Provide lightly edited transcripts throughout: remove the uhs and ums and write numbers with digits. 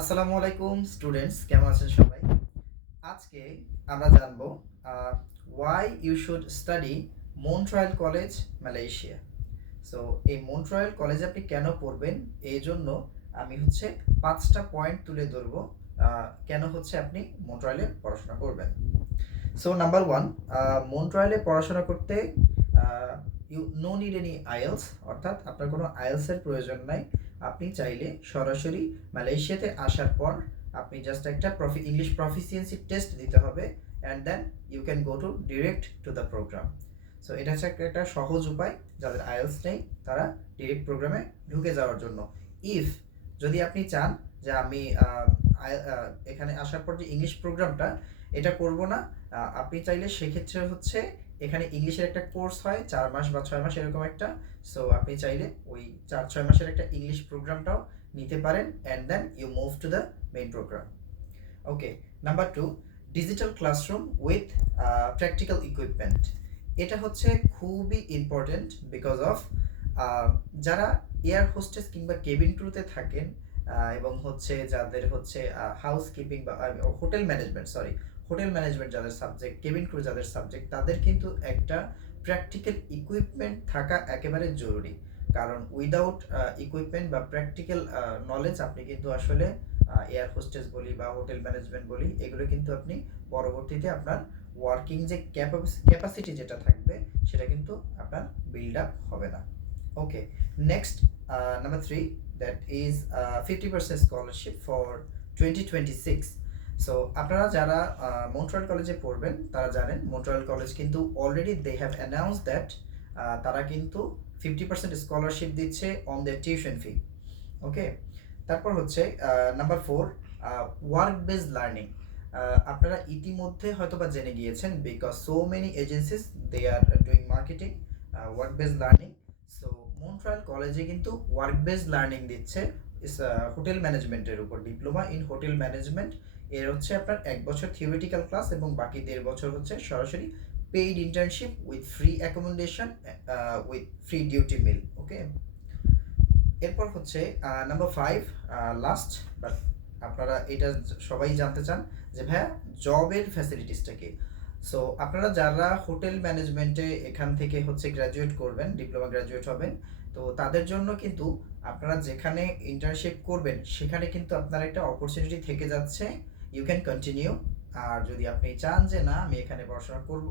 আসসালামু আলাইকুম স্টুডেন্টস, কেমন আছেন সবাই? আজকে আমরা জানবো why you should study Montreal college Malaysia. So এই মন্ট্রয়েল কলেজে আপনি কেন পড়বেন, এই জন্য আমি হচ্ছে 5টা পয়েন্ট তুলে ধরবো কেন হচ্ছে আপনি মন্ট্রয়েলে পড়াশোনা করবেন। সো নাম্বার 1, মন্ট্রয়েলে পড়াশোনা করতে you know need any IELTS, অর্থাৎ আপনার কোনো আইএলসের প্রয়োজন নাই। আপনি চাইলে সরাসরি মালয়েশিয়াতে আসার পর আপনি জাস্ট একটা ইংলিশ প্রফিসিয়েন্সি টেস্ট দিতে হবে, and then you can go to direct to the programme. So এটা হচ্ছে একটা সহজ উপায় যাদের আইএলস নেই তারা ডিরেক্ট প্রোগ্রামে ঢুকে যাওয়ার জন্য। ইফ যদি আপনি চান যে আমি এখানে আসার পর যে ইংলিশ প্রোগ্রামটা এটা করব না, আপনি চাইলে সেক্ষেত্রে হচ্ছে এখানে ইংলিশের একটা কোর্স হয় 4 মাস বা 6 মাস এরকম একটা। সো আপনি চাইলে ওই 4-6 মাসের একটা ইংলিশ প্রোগ্রামটাও নিতে পারেন, and then you move to the main programme. Okay, number 2, digital classroom with practical equipment. এটা হচ্ছে খুবই ইম্পর্টেন্ট বিকজ অফ যারা এয়ার হোস্টেস কিংবা কেবিন ক্রুতে থাকেন এবং হচ্ছে যাদের হচ্ছে হাউস কিপিং বা হোটেল ম্যানেজমেন্ট, হোটেল ম্যানেজমেন্ট যাদের সাবজেক্ট, কেবিন ক্রু যাদের সাবজেক্ট, তাদের কিন্তু একটা প্র্যাকটিক্যাল ইকুইপমেন্ট থাকা একেবারে জরুরি। কারণ উইদাউট ইকুইপমেন্ট বা প্র্যাকটিক্যাল নলেজ আপনি কিন্তু আসলে এয়ার হোস্টেস বলি বা হোটেল ম্যানেজমেন্ট বলি, এগুলো কিন্তু আপনি পরবর্তীতে আপনার ওয়ার্কিং যে ক্যাপাসিটি যেটা থাকবে সেটা কিন্তু আপনার বিল্ড আপ হবে না। Okay, next, number 3, that is 50% scholarship for 2026। সো আপনারা যারা মন্ট্রিয়াল কলেজে পড়বেন তারা জানেন মন্ট্রিয়াল কলেজ কিন্তু already they have announce that তারা কিন্তু 50% স্কলারশিপ দিচ্ছে on the tuition fee. Okay, তারপর হচ্ছে নাম্বার 4, ওয়ার্ক বেসড লার্নিং। আপনারা ইতিমধ্যে হয়তো বা জেনে গিয়েছেন because so many agencies they are doing marketing work based learning. সো মন্ট্রিয়াল কলেজে কিন্তু ওয়ার্ক বেসড লার্নিং দিচ্ছে হোটেল ম্যানেজমেন্টের উপর, ডিপ্লোমা ইন হোটেল ম্যানেজমেন্ট। এর হচ্ছে আপনার 1 বছর থিওরিটিক্যাল ক্লাস এবং বাকি 1.5 বছর হচ্ছে সরাসরি paid internship with free accommodation with free duty meal. Okay, এরপর হচ্ছে নাম্বার 5, লাস্ট, বাট আপনারা এটা সবাই জানতে চান যে ভাইয়া জবের ফ্যাসিলিটিসটা কি। সো আপনারা যারা হোটেল ম্যানেজমেন্টে এখান থেকে হচ্ছে গ্র্যাজুয়েট করবেন, ডিপ্লোমা গ্র্যাজুয়েট হবেন, তো তাদের জন্য কিন্তু আপনারা যেখানে ইন্টার্নশিপ করবেন সেখানে কিন্তু আপনার একটা অপরচুনিটি থেকে যাচ্ছে, ইউ ক্যান কন্টিনিউ। আর যদি আপনি চান যে না আমি এখানে পড়াশোনা করব,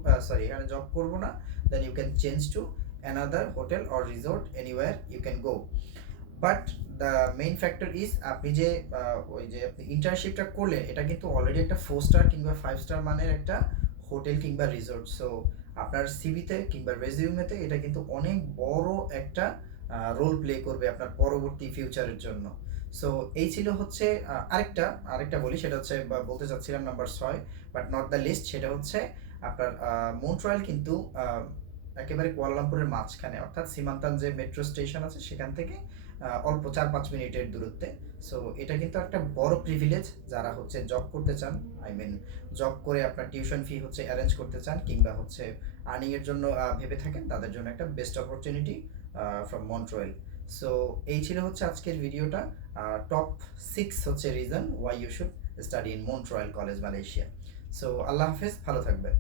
এখানে জব করব না, then you can change to another hotel or resort, anywhere you can go. But the main factor is আপনি যে ওই যে আপনি ইন্টার্নশিপটা করলেন এটা কিন্তু অলরেডি একটা 4 স্টার কিংবা 5 স্টার মানের একটা হোটেল কিংবা রিসোর্ট। সো আপনার সিভিতে কিংবা রেজিউমেতে এটা কিন্তু অনেক বড় একটা রোল প্লে করবে আপনার পরবর্তী ফিউচারের জন্য। সো এই ছিল হচ্ছে আরেকটা আরেকটা বলি, সেটা হচ্ছে বলতে চাচ্ছিলাম number 6, but not the list, সেটা হচ্ছে আপনার মন্ট্রিয়াল কিন্তু একেবারে কুয়ালালামপুরের মাঝখানে, অর্থাৎ সীমান্তান যে মেট্রো স্টেশন আছে সেখান থেকে অল্প 4-5 মিনিটের দূরত্বে। সো এটা কিন্তু একটা বড় প্রিভিলেজ যারা হচ্ছে জব করতে চান, আই মিন জব করে আপনার টিউশন ফি হচ্ছে অ্যারেঞ্জ করতে চান কিংবা হচ্ছে আর্নিংয়ের জন্য ভেবে থাকেন, তাদের জন্য একটা best opportunity from Montreal. So এই ছিল হচ্ছে আজকের ভিডিওটা, টপ 6 হচ্ছে reason why you should study in Montreal college Malaysia. So আল্লাহ হাফেজ, ভালো থাকবেন।